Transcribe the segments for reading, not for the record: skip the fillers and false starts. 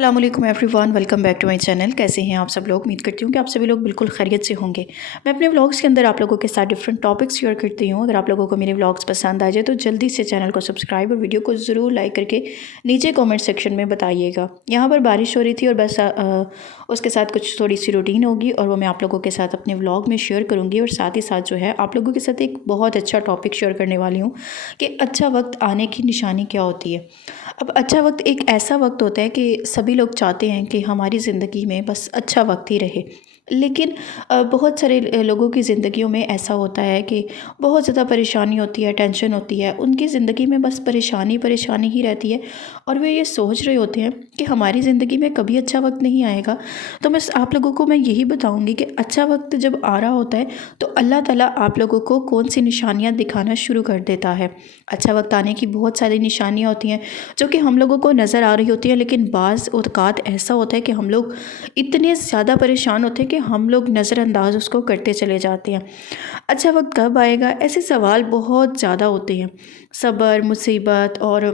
السلام علیکم everyone, welcome back to my channel. کیسے ہیں آپ سب لوگ؟ امید کرتی ہوں کہ آپ سبھی لوگ بالکل خیریت سے ہوں گے۔ میں اپنے ولاگس کے اندر آپ لوگوں کے ساتھ ڈفرینٹ ٹاپکس شیئر کرتی ہوں۔ اگر آپ لوگوں کو میرے ولاگس پسند آ جائے تو جلدی سے چینل کو سبسکرائب اور ویڈیو کو ضرور لائک کر کے نیچے کامنٹ سیکشن میں بتائیے گا۔ یہاں پر بارش ہو رہی تھی اور بس اس کے ساتھ کچھ تھوڑی سی روٹین ہوگی اور وہ میں آپ لوگوں کے ساتھ اپنے ولاگ میں شیئر کروں گی، اور ساتھ ہی ساتھ جو ہے آپ لوگوں کے ساتھ ایک بہت اچھا ٹاپک شیئر کرنے والی ہوں کہ اچھا وقت آنے کی نشانی کیا ہوتی ہے۔ اب اچھا وقت ایک ایسا وقت ہوتا ہے کہ سبھی لوگ چاہتے ہیں کہ ہماری زندگی میں بس اچھا وقت ہی رہے، لیکن بہت سارے لوگوں کی زندگیوں میں ایسا ہوتا ہے کہ بہت زیادہ پریشانی ہوتی ہے، ٹینشن ہوتی ہے، ان کی زندگی میں بس پریشانی پریشانی ہی رہتی ہے، اور وہ یہ سوچ رہے ہوتے ہیں کہ ہماری زندگی میں کبھی اچھا وقت نہیں آئے گا۔ تو میں آپ لوگوں کو یہی بتاؤں گی کہ اچھا وقت جب آ رہا ہوتا ہے تو اللہ تعالیٰ آپ لوگوں کو کون سی نشانیاں دکھانا شروع کر دیتا ہے۔ اچھا وقت آنے کی بہت ساری نشانیاں ہوتی ہیں جو کہ ہم لوگوں کو نظر آ رہی ہوتی ہیں، لیکن بعض اوقات ایسا ہوتا ہے کہ ہم لوگ اتنے زیادہ پریشان ہوتے ہیں کہ ہم لوگ نظر انداز اس کو کرتے چلے جاتے ہیں۔ اچھا وقت کب آئے گا؟ ایسے سوال بہت زیادہ ہوتے ہیں۔ صبر، مصیبت اور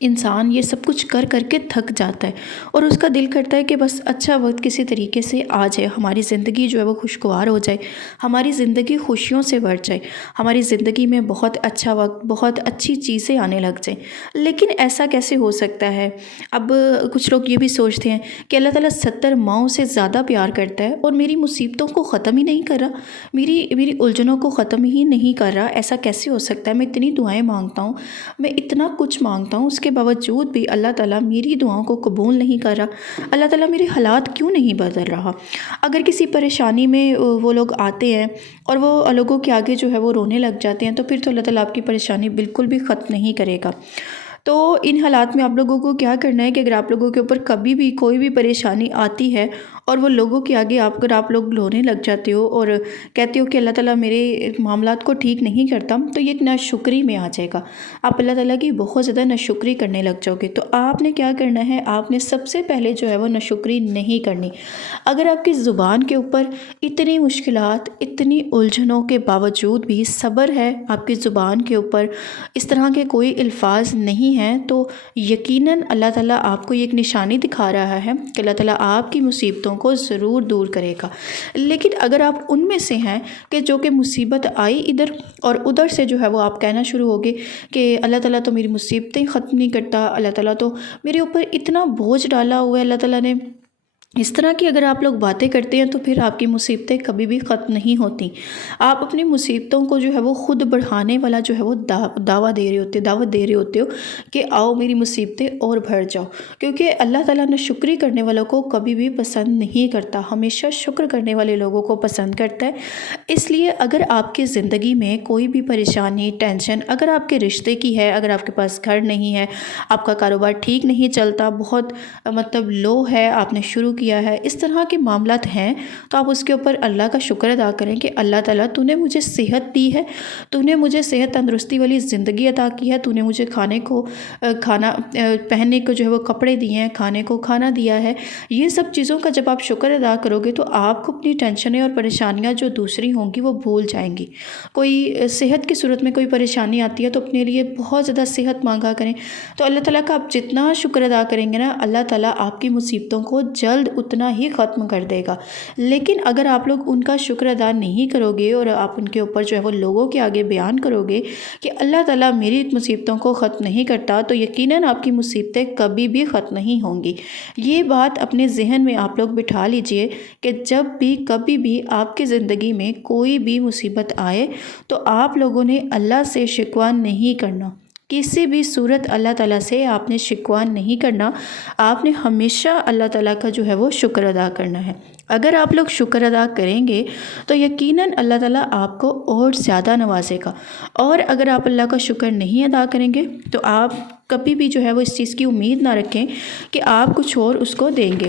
انسان یہ سب کچھ کر کر کے تھک جاتا ہے، اور اس کا دل کرتا ہے کہ بس اچھا وقت کسی طریقے سے آ جائے، ہماری زندگی جو ہے وہ خوشگوار ہو جائے، ہماری زندگی خوشیوں سے بھر جائے، ہماری زندگی میں بہت اچھا وقت، بہت اچھی چیزیں آنے لگ جائیں۔ لیکن ایسا کیسے ہو سکتا ہے؟ اب کچھ لوگ یہ بھی سوچتے ہیں کہ اللہ تعالیٰ 70 ماؤں سے زیادہ پیار کرتا ہے اور میری مصیبتوں کو ختم ہی نہیں کر رہا، میری الجھنوں کو ختم ہی نہیں کر رہا۔ ایسا کیسے ہو سکتا ہے؟ میں اتنی دعائیں مانگتا ہوں، میں اتنا کچھ مانگتا ہوں، اس کے باوجود بھی اللہ تعالیٰ میری دعاؤں کو قبول نہیں کر رہا۔ اللہ تعالیٰ میرے حالات کیوں نہیں بدل رہا؟ اگر کسی پریشانی میں وہ لوگ آتے ہیں اور وہ لوگوں کے آگے جو ہے وہ رونے لگ جاتے ہیں، تو پھر تو اللہ تعالیٰ آپ کی پریشانی بالکل بھی ختم نہیں کرے گا۔ تو ان حالات میں آپ لوگوں کو کیا کرنا ہے کہ اگر آپ لوگوں کے اوپر کبھی بھی کوئی بھی پریشانی آتی ہے اور وہ لوگوں کے آگے اگر آپ لوگ رونے لگ جاتے ہو اور کہتے ہو کہ اللہ تعالیٰ میرے معاملات کو ٹھیک نہیں کرتا، تو یہ ایک ناشکری میں آ جائے گا۔ آپ اللہ تعالیٰ کی بہت زیادہ ناشکری کرنے لگ جاؤ گے۔ تو آپ نے کیا کرنا ہے؟ آپ نے سب سے پہلے جو ہے وہ ناشکری نہیں کرنی۔ اگر آپ کی زبان کے اوپر اتنی مشکلات، اتنی الجھنوں کے باوجود بھی صبر ہے، آپ کی زبان کے اوپر اس طرح کے کوئی الفاظ نہیں ہیں، تو یقیناً اللہ تعالیٰ آپ کو یہ ایک نشانی دکھا رہا ہے کہ اللہ تعالیٰ آپ کی مصیبتوں کو ضرور دور کرے گا۔ لیکن اگر آپ ان میں سے ہیں کہ جو کہ مصیبت آئی ادھر اور ادھر سے جو ہے وہ آپ کہنا شروع ہوگے کہ اللہ تعالیٰ تو میری مصیبتیں ختم نہیں کرتا، اللہ تعالیٰ تو میرے اوپر اتنا بوجھ ڈالا ہوا ہے اللہ تعالیٰ نے، اس طرح کی اگر آپ لوگ باتیں کرتے ہیں تو پھر آپ کی مصیبتیں کبھی بھی ختم نہیں ہوتی۔ آپ اپنی مصیبتوں کو جو ہے وہ خود بڑھانے والا جو ہے وہ دعوت دے رہے ہوتے ہو کہ آؤ میری مصیبتیں اور بڑھ جاؤ، کیونکہ اللہ تعالیٰ نے شکری کرنے والوں کو کبھی بھی پسند نہیں کرتا، ہمیشہ شکر کرنے والے لوگوں کو پسند کرتا ہے۔ اس لیے اگر آپ کی زندگی میں کوئی بھی پریشانی، ٹینشن، اگر آپ کے رشتے کی ہے، اگر آپ کے پاس گھر نہیں ہے، آپ کا کاروبار ٹھیک نہیں چلتا، بہت لو ہے، آپ نے شروع کیا ہے، اس طرح کے معاملات ہیں، تو آپ اس کے اوپر اللہ کا شکر ادا کریں کہ اللہ تعالیٰ تو نے مجھے صحت دی ہے، تو نے مجھے صحت تندرستی والی زندگی عطا کی ہے، تو نے مجھے کھانا پہننے کو جو ہے وہ کپڑے دیے ہیں، کھانے کو کھانا دیا ہے۔ یہ سب چیزوں کا جب آپ شکر ادا کرو گے تو آپ کو اپنی ٹینشنیں اور پریشانیاں جو دوسری ہوں گی وہ بھول جائیں گی۔ کوئی صحت کی صورت میں کوئی پریشانی آتی ہے تو اپنے لیے بہت زیادہ صحت مانگا کریں، تو اللہ تعالیٰ کا آپ جتنا شکر ادا کریں گے نا، اللہ تعالیٰ آپ کی مصیبتوں کو جلد اتنا ہی ختم کر دے گا۔ لیکن اگر آپ لوگ ان کا شکر ادا نہیں کرو گے اور آپ ان کے اوپر جو ہے وہ لوگوں کے آگے بیان کرو گے کہ اللہ تعالیٰ میری مصیبتوں کو ختم نہیں کرتا، تو یقیناً آپ کی مصیبتیں کبھی بھی ختم نہیں ہوں گی۔ یہ بات اپنے ذہن میں آپ لوگ بٹھا لیجئے کہ جب بھی کبھی بھی آپ کی زندگی میں کوئی بھی مصیبت آئے تو آپ لوگوں نے اللہ سے شکوہ نہیں کرنا، کسی بھی صورت اللہ تعالیٰ سے آپ نے شکوہ نہیں کرنا، آپ نے ہمیشہ اللہ تعالیٰ کا جو ہے وہ شکر ادا کرنا ہے۔ اگر آپ لوگ شکر ادا کریں گے تو یقیناً اللہ تعالیٰ آپ کو اور زیادہ نوازے گا، اور اگر آپ اللہ کا شکر نہیں ادا کریں گے تو آپ کبھی بھی جو ہے وہ اس چیز کی امید نہ رکھیں کہ آپ کچھ اور اس کو دیں گے۔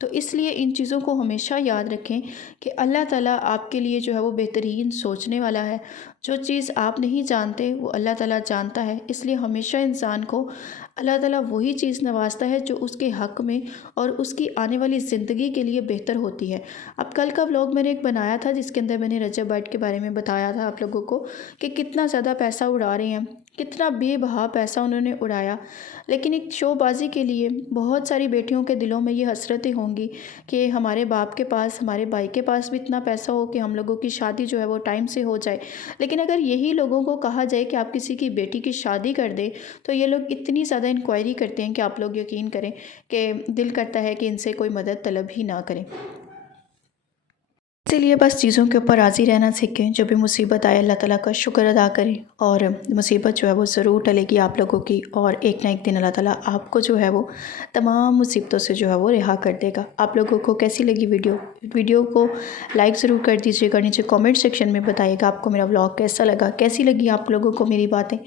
تو اس لیے ان چیزوں کو ہمیشہ یاد رکھیں کہ اللہ تعالیٰ آپ کے لیے جو ہے وہ بہترین سوچنے والا ہے۔ جو چیز آپ نہیں جانتے وہ اللہ تعالیٰ جانتا ہے، اس لیے ہمیشہ انسان کو اللہ تعالیٰ وہی چیز نوازتا ہے جو اس کے حق میں اور اس کی آنے والی زندگی کے لیے بہتر ہوتی ہے۔ اب کل کا ولاگ میں نے ایک بنایا تھا جس کے اندر میں نے رجب بٹ کے بارے میں بتایا تھا آپ لوگوں کو کہ کتنا زیادہ پیسہ اڑا رہے ہیں، کتنا بے بہا پیسہ انہوں نے اڑایا، لیکن ایک شو بازی کے لیے بہت ساری بیٹیوں کے دلوں میں یہ حسرتیں ہوں گی کہ ہمارے باپ کے پاس، ہمارے بھائی کے پاس بھی اتنا پیسہ ہو کہ ہم لوگوں کی شادی جو ہے وہ ٹائم سے ہو جائے، لیکن اگر یہی لوگوں کو کہا جائے کہ آپ کسی کی بیٹی کی شادی کر دیں تو یہ لوگ اتنی زیادہ انکوائری کرتے ہیں کہ آپ لوگ یقین کریں کہ دل کرتا ہے کہ ان سے کوئی مدد طلب ہی نہ کریں۔ اسی لیے بس چیزوں کے اوپر راضی رہنا سیکھیں، جو بھی مصیبت آئے اللہ تعالیٰ کا شکر ادا کریں، اور مصیبت جو ہے وہ ضرور ٹلے گی آپ لوگوں کی، اور ایک نہ ایک دن اللہ تعالیٰ آپ کو جو ہے وہ تمام مصیبتوں سے جو ہے وہ رہا کر دے گا۔ آپ لوگوں کو کیسی لگی ویڈیو کو لائک ضرور کر دیجیے گا، نیچے کامنٹ سیکشن میں بتائیے گا آپ کو میرا ولاگ کیسا لگا، کیسی لگی آپ لوگوں کو میری باتیں۔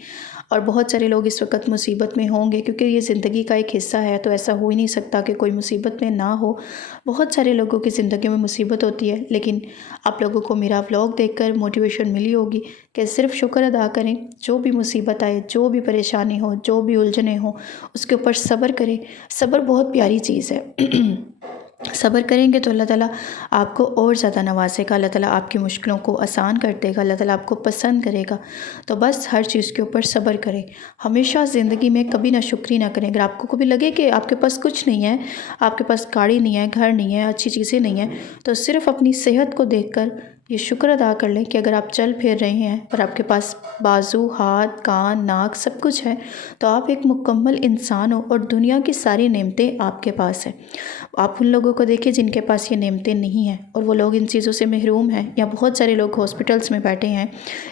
اور بہت سارے لوگ اس وقت مصیبت میں ہوں گے کیونکہ یہ زندگی کا ایک حصہ ہے، تو ایسا ہو ہی نہیں سکتا کہ کوئی مصیبت میں نہ ہو۔ بہت سارے لوگوں کی زندگی میں مصیبت ہوتی ہے، لیکن آپ لوگوں کو میرا ولاگ دیکھ کر موٹیویشن ملی ہوگی کہ صرف شکر ادا کریں، جو بھی مصیبت آئے، جو بھی پریشانی ہو، جو بھی الجھنیں ہوں، اس کے اوپر صبر کریں۔ صبر بہت پیاری چیز ہے۔ صبر کریں گے تو اللہ تعالیٰ آپ کو اور زیادہ نوازے گا، اللہ تعالیٰ آپ کی مشکلوں کو آسان کر دے گا، اللہ تعالیٰ آپ کو پسند کرے گا۔ تو بس ہر چیز کے اوپر صبر کریں۔ ہمیشہ زندگی میں کبھی نہ شکری نہ کریں۔ اگر آپ کو کبھی لگے کہ آپ کے پاس کچھ نہیں ہے، آپ کے پاس گاڑی نہیں ہے، گھر نہیں ہے، اچھی چیزیں نہیں ہیں، تو صرف اپنی صحت کو دیکھ کر یہ شکر ادا کر لیں کہ اگر آپ چل پھر رہے ہیں اور آپ کے پاس بازو، ہاتھ، کان، ناک سب کچھ ہے تو آپ ایک مکمل انسان ہو، اور دنیا کی ساری نعمتیں آپ کے پاس ہیں۔ آپ ان لوگوں کو دیکھیں جن کے پاس یہ نعمتیں نہیں ہیں، اور وہ لوگ ان چیزوں سے محروم ہیں، یا بہت سارے لوگ ہاسپٹلس میں بیٹھے ہیں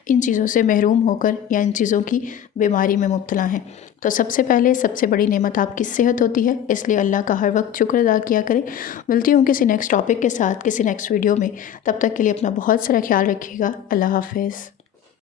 ان چیزوں سے محروم ہو کر، یا ان چیزوں کی بیماری میں مبتلا ہیں۔ تو سب سے پہلے سب سے بڑی نعمت آپ کی صحت ہوتی ہے، اس لیے اللہ کا ہر وقت شکر ادا کیا کریں۔ ملتی ہوں کسی نیکسٹ ٹاپک کے ساتھ، کسی نیکسٹ ویڈیو میں، تب تک کے لیے اپنا بہت سارا خیال رکھیے گا۔ اللہ حافظ۔